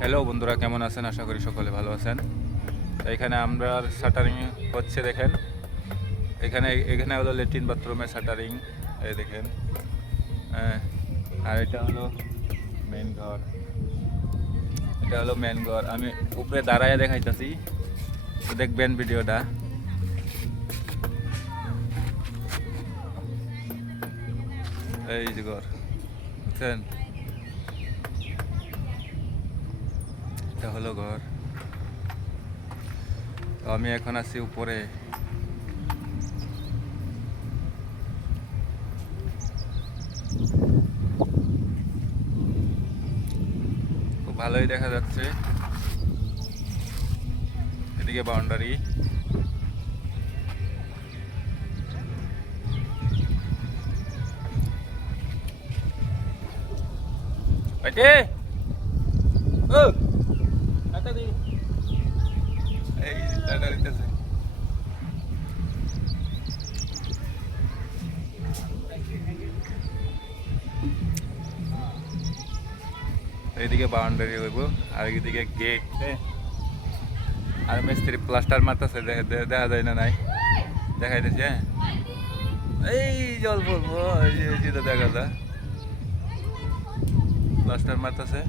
Hello বন্ধুরা, কেমন আছেন? আশা করি সকলে ভালো আছেন। তো এখানে আমরা শাটারিং হচ্ছে, দেখেন। এখানে এখানে হলো ল্যাট্রিন বাথরুমের শাটারিং, এই দেখেন। আর এটা হলো মেন ঘর। এটা হলো মেন ঘর। আমি উপরে দাঁড়ায় দেখাইতেছি, তো দেখবেন ভিডিওটা। এই যে ঘর, বুঝছেন? এটা হলো ঘর। তো আমি এখন আছি উপরে। খুব ভালোই দেখা যাচ্ছে। এদিকে বাউন্ডারি। ও টাটা দি। এই টাটা দিতেছে। এইদিকে বাউন্ডারি হইব, আর এইদিকে গেট। আর মিস্ত্রি প্লাস্টার মারতেছে, দেখা যায় না? নাই দেখাইতেছে। এই জল পড়বো, এই যে দেখা যায় প্লাস্টার মারতেছে।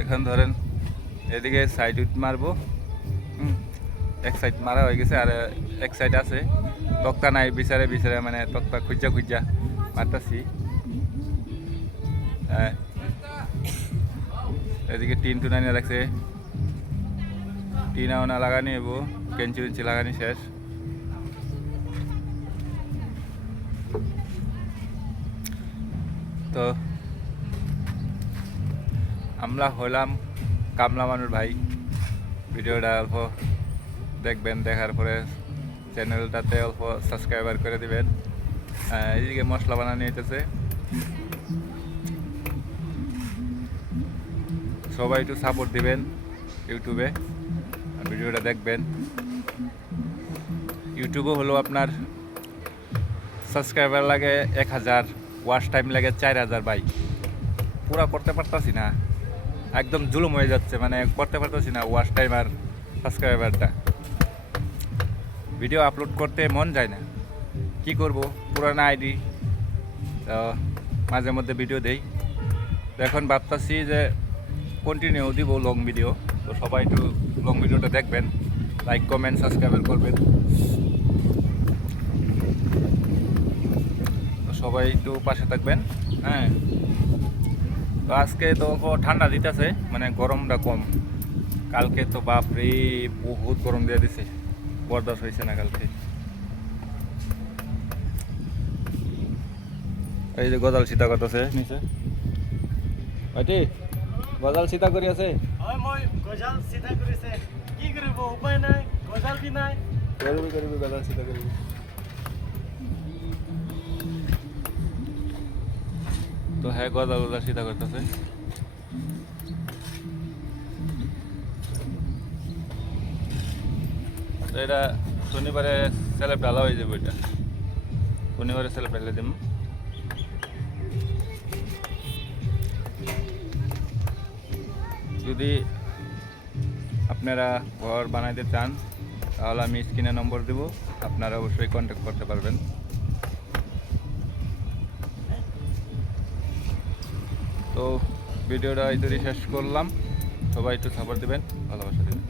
এখন ধরেন এদিকে সাইড মারবো। এক সাইড মারা হয়ে গেছে, আর এক সাইড আছে তক্তা নাই, বিচারে বিচারে মানে তক্তা খুঁজা খুঁজা মারতাছি। হ্যাঁ, এদিকে টিন টুন আনিয়ে রাখছে। টিন আনা লাগানি হইব, কেঞ্চি উঞ্চি লাগানি শেষ। তো আমরা হলাম কামলা মানুষ ভাই। ভিডিওটা অল্প দেখবেন, দেখার পরে চ্যানেলটাতে অল্প সাবস্ক্রাইবার করে দিবেন। এইদিকে মশলা বানানো হইতেছে, সবাই একটু সাপোর্ট দিবেন ইউটিউবে, ভিডিওটা দেখবেন। ইউটিউবও হলো আপনার সাবস্ক্রাইবার লাগে 1000, ওয়াচ টাইম লাগে 4000 ভাই। পুরা করতে পারতাছি না, একদম জুলুম হয়ে যাচ্ছে, মানে করতে পারতেছি না ওয়াচ টাইম আর সাবস্ক্রাইবারটা। ভিডিও আপলোড করতে মন যায় না, কি করব, পুরানো আইডি, তো মাঝে মধ্যে ভিডিও দেই। তো এখন ভাবতেছি যে কন্টিনিউ দিব লং ভিডিও। তো সবাই একটু লং ভিডিওটা দেখবেন, লাইক কমেন্ট সাবস্ক্রাইব করবেন। তো সবাই একটু পাশে থাকবেন। হ্যাঁ, তো আজকে তো ঠান্ডা দিতেছে, মানে গরমটা কম। কালকে তো বাপরে বহুত গরম দিয়ে দিছে, বরদাস্ত হয়েছে না কালকে। এই যে গজাল সীতা করতেছে নিচে, ভাইটি গজাল সীতা করি আছে। গজাল সিধা করেছে, কি করব, উপায় নাই, গজাল কি নাই। করবি গজাল সীতা করবি। তো হ্যাঁ, গজাল সীতা করতেছে। এটা শনিবারে স্যালাড ডালা হয়ে যাবে, এটা শনিবারে স্যালাড ডালে দিম। যদি আপনারা ঘর বানাইতে চান তাহলে আমি স্ক্রিনে নম্বর দেব, আপনারা অবশ্যই কন্ট্যাক্ট করতে পারবেন। তো ভিডিওটা এই শেষ করলাম, সবাই একটু সাপোর্ট দেবেন, ভালোবাসা দেবেন।